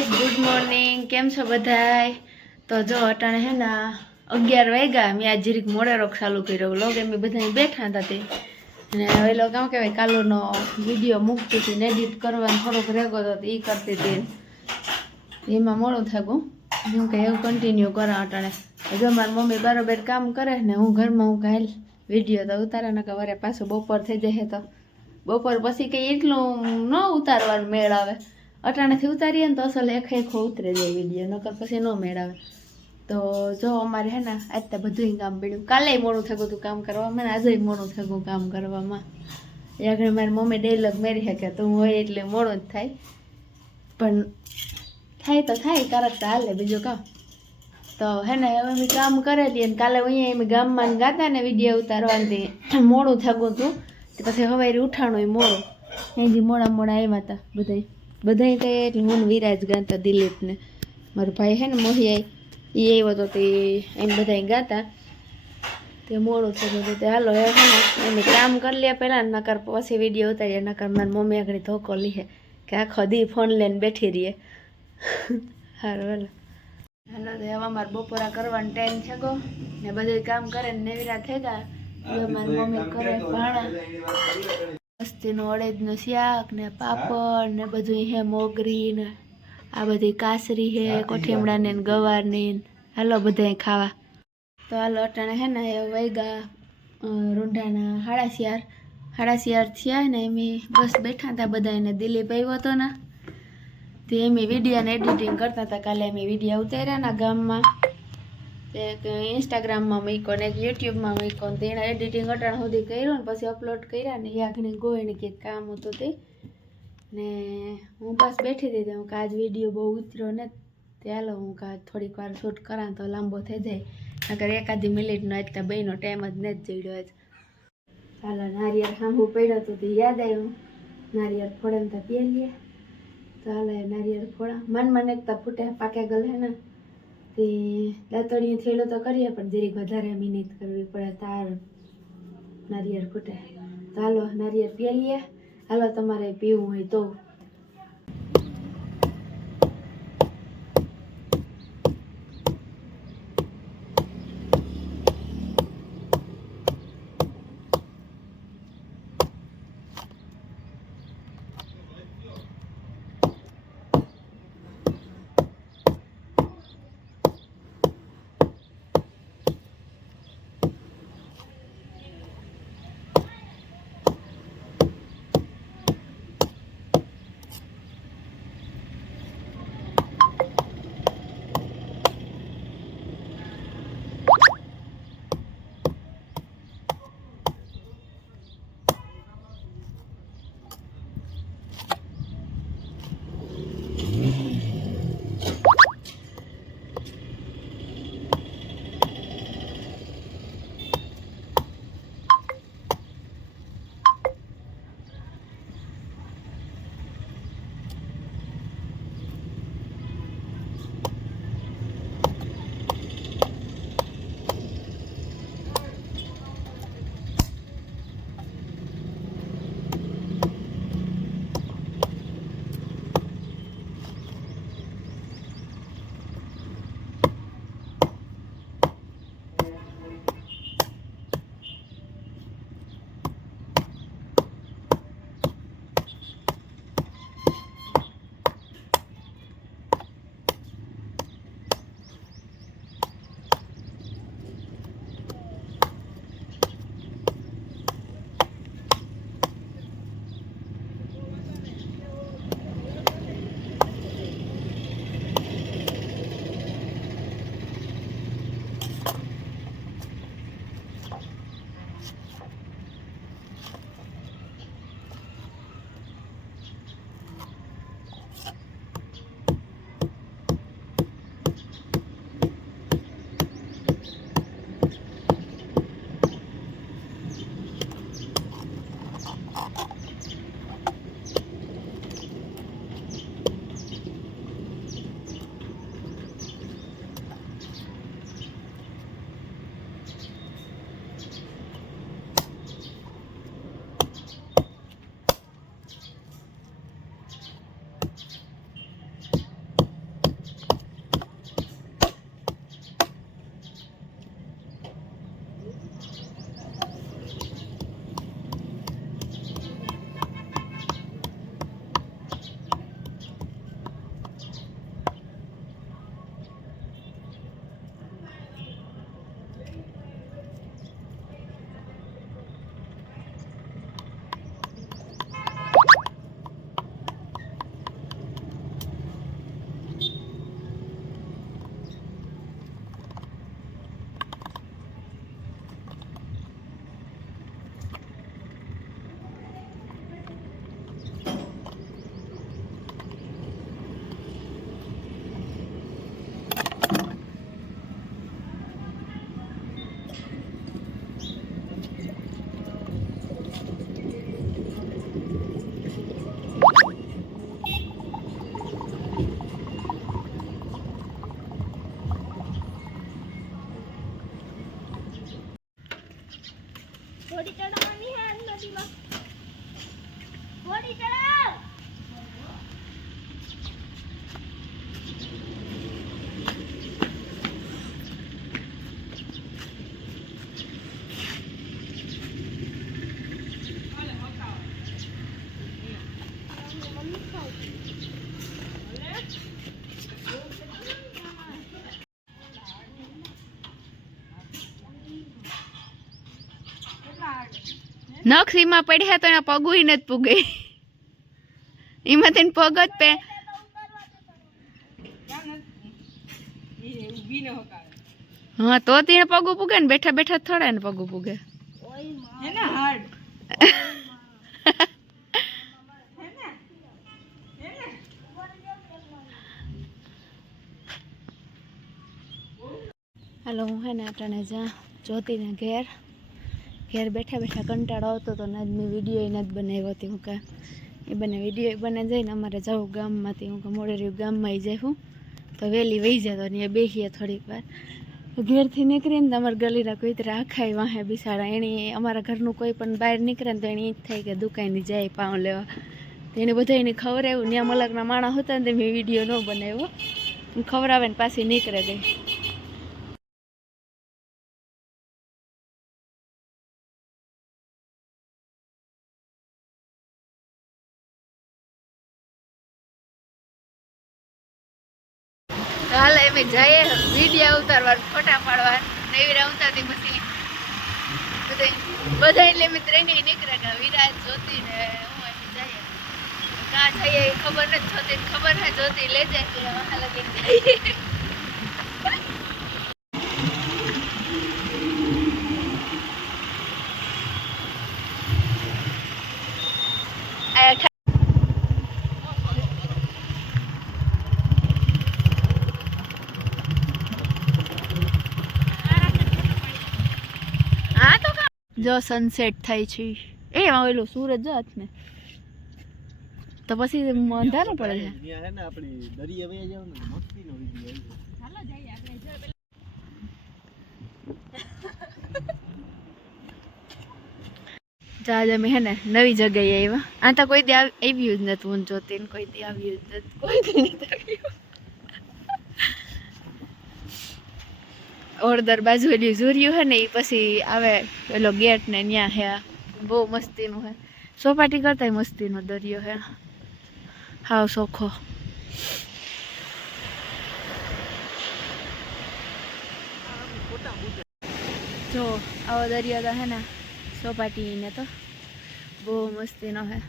Guys good morning केम छो बधाय। तो जो अटाणे है ना 11 वाग्या मैं आज जीरीक मोड़े रोक चालू कर्यो व्लॉग एम बधा बैठा था ते ने हवे लोग केम कहेवाय कालोनो विडियो मूकती थी ने एडिट करवानो थोड़ोक रेगो तो ई करती थी एमां मोडुं थागुं हूँ के एवुं कन्टिन्यू करा अटाणे जो मारी मम्मी बराबर काम करे ने हूँ घरमां हूँ काल विडियो तो उतारा नका वरे पाछो बपोर थई जशे तो बपोर पछी कई एटલું न उतारवानो मेळ आवे अटाणेथी उतारीए ने तो असल एक उतरे जाए विडियो नकर पछी न मेळ आवे। तो जो अमारे है ना आज तो बधुंय काम पड्युं काले मोडुं थयुं तुं काम करवामां ने आजे मोडुं थयुं काम करवामां। या घणी मारी मम्मी डायलॉग मारी है के तू होय एटले मोडुं ज थाय पण थाय तो थाय करत तो हाले बीजुं का। तो है ने हवे मैं काम करेली ने काले अहींया अमे गाममां गाता ने विडियो उतारवानी मोडुं थयुं तुं पछी हवारे उठाणुंय मोडुं અહીંથી મોડા મોડા આવ્યા હતા બધાય બધાય તે એટલે હું વિરાજ ગાતા દિલીપ ને મારો ભાઈ હે ને મોહિયા એ આવ્યો તો તે એમ બધાય ગાતા તે મોડું થયું તો તે હાલો હે ને એમ કામ કરી લે પહેલાં નકર પછી વિડીયો ઉતારીએ નકર મારી મમ્મી આગળ ધોકો લીહે કે આખો દી ફોન લઈને બેઠી રહીએ સારું હાલો તો હવે અમારે બપોરા કરવાનો ટાઈમ છે ગો ને બધું કામ કરે ને નેવરા થઈ ગયા હવે મારી મમ્મી કરે ભાણા મસ્તીનું અડદનું શાક ને પાપડ ને બધું હે મોગરી ને આ બધી કાસરી હે કોઠીમડાની ને ગવારની હાલો બધાય ખાવા। તો હાલો અટાણે હે ને વાગ્યા રૂંઢાના 4:30 થયા ને એમ બસ બેઠા હતા બધા ને દિલીપ આવ્યો હતો ને તે એમ વિડીયોને એડિટિંગ કરતા હતા કાલે એમ વિડીયો ઉતાર્યા ના ગામમાં एक इंस्टाग्राम में मूक्यो ने यूट्यूब में मूक्यो तेने एडिटिंग अटाण सुधी कर्युं ने पछी अपलोड कर्या ने यागनी गोयणी के काम हतुं ते ने हूँ बस बैठी थी हूँ आज विडियो बहु उतर्यो ने चालो हूँ थोड़ीक वार शूट करा तो लांबो थई जाए नकर एकादी मिनिटनो आज तो बेनो टाइम ज नहीं जड़्यो आज। चालो नारियल सामू पड्यो तो याद आव्युं नारियल फोड़े तो पी लीए। चालो नारियल फोड़ा मन एक तो फूटे पाके गल है ना ते दातड़िયું થેલો તો કરીએ પણ જરીક વધારે મહેનત કરવી પડે તાર નારિયેળ ફૂટે તો હાલો નારિયેળ પી લઈએ હાલો તમારે પીવું હોય તો। નખ સીમાં પડ્યા તો એના પગુય નથી પૂગે એમાં તેને પગ જ પે હા તો તેને પગું પૂગે ને બેઠા બેઠા થોડા ને પગું પૂગે હાલો હું હે ને અટાણે જા જ્યોતિના ઘેર બેઠા બેઠા કંટાળો આવતો તો ને મેં વિડીયો નથી બનાવ્યો હતી હું કાં એ બને વિડીયો બને જઈને અમારે જવું ગામમાંથી હું કાં મોડેરી ગામમાં આવી જાય હું તો વહેલી વહી જતો ને એ બેસીએ થોડીક વાર ઘેરથી નીકળીને તો અમારા ગલીના કુતરા આખાય વાહે બિસાડા એની અમારા ઘરનું કોઈ પણ બહાર નીકળે ને તો એને એ જ થાય કે દુકાનની જાય પાઉં લેવા તો એને બધા એને ખવડાવ્યું ત્યાં મલકના માણસ હતા ને તો મેં વિડીયો ન બનાવ્યો ખવડાવે ને પાછી નીકળે ગઈ હાલ એમ જઈએ વિડીયો ઉતારવા ફોટા પાડવા નવીરા ઉતારતી પછી બધા એટલે મેં ત્રેંગડી નીકળે કે વિરાજ જ્યોતિ ને હું એમ જઈએ કાં જઈએ એ ખબર નથી જોતી ખબર હે જ્યોતિ લઈ જાય તો વહાં લગીને જઈએ જો સનસેટ થાય છે એ ઓલો સૂરજ જો હાથ ને તો પછી અંધારું પડે છે અહીંયા હે ને આપણી દરિયે વયા જાવ ને મસ્તીનો વિડિયો હાલો જઈએ આપણે જા અમે હે ને નવી જગ્યાએ આવ્યા આ તો કોઈ દી આવ્યું જ નતું હું જોતી ને કોઈ દી આવ્યું જ નતું કોઈ દી નથી આવ્યું ઓરદર બાજુ એલી ઝૂર્યું હે ને એ પછી આવે પેલો ગેટ ને ત્યાં હે બહુ મસ્તીનું હે સોપાટી કરતા મસ્તીનો દરિયો હે હાવ સોખો જો આવો દરિયો તો હે ને સોપાટી ને તો બહુ મસ્તીનો હે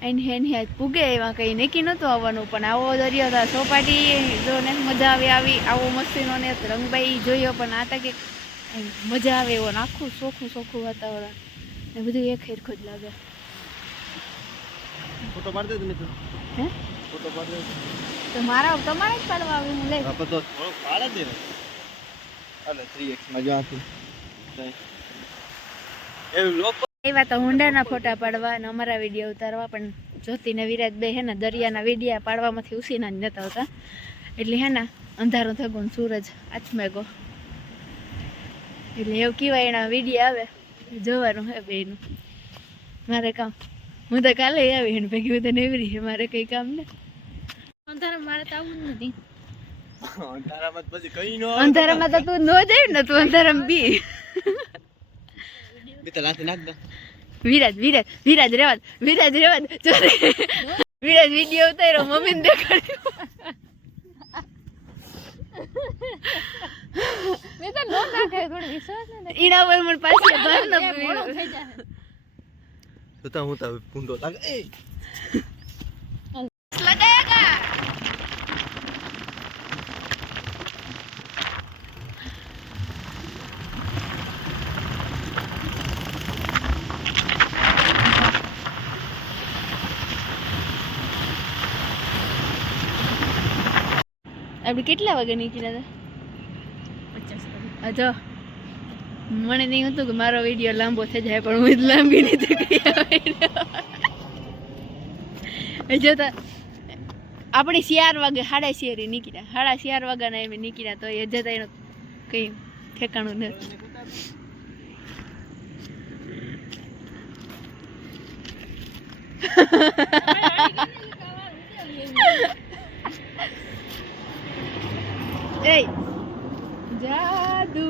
એને હે પૂગે એમાં કંઈ નક્કી નહોતું આવવાનું પણ આવો દરિયો તો સોપાટી જો ને મજા આવે આવી આવો મસ્તીનો ને રંગબાઈ જોયો પણ આ તો કે મજા આવે એવો ને આખું ચોખ્ખું ચોખ્ખું વાતાવરણ ને બધું એક સરખું જ લાગે ફોટો પાડ દે તમે તો હે ફોટો પાડ દે તો મારા તમારે જ પાડવા આવે હું લે તો થોડો પાડ દે અલે 3x મજા આવતી એ લોકો એવા તો હુંડાના ફોટા પાડવા અને અમારા વિડીયો ઉતારવા પણ જ્યોતિ ને વિરાજ બે હે ને દરિયાના વિડીયા પાડવામાંથી ઉસીના જ નતા હોતા એટલે હે ને અંધારું થયું ને સૂરજ આચમેગો એટલે એવું કહેવાય એના વિડીયા આવે જોવાનું હે બેનું મારે કામ હું તો કાલે આવી એને ભેગી હું તો નેવરી છે મારે કંઈ કામ ને અંધારા મારે તો આવું જ નથી અંધારામાં પછી કઈ ન અંધારામાં તો તું ન જાય ને તું અંધારામાં બી વિરાજ રેવાદ વિરાજ વિડીયો ઉતાર્યો મમ્મીને દેખાડ્યો મેં તો નો નાખે થોડો વિશ્વાસ ને ઈના પર મને પાછી ભાર ન મોડો થઈ જાય તો હું તો પૂંડો લાગે એ લગાયેગા આપણે કેટલા વાગે નીકળ્યા હતા 50 અચ્છા મને નહીં હતું કે મારો વિડીયો લાંબો થઈ જાય પણ હું લાંબી નથી ગઈ જતા આપણે 4 વાગે 4:30 નીકળ્યા 4:30 વાગ્યાના એમ નીકળ્યા તો એ જતા એનું કંઈ ઠેકાણું નથી Hey, jadu.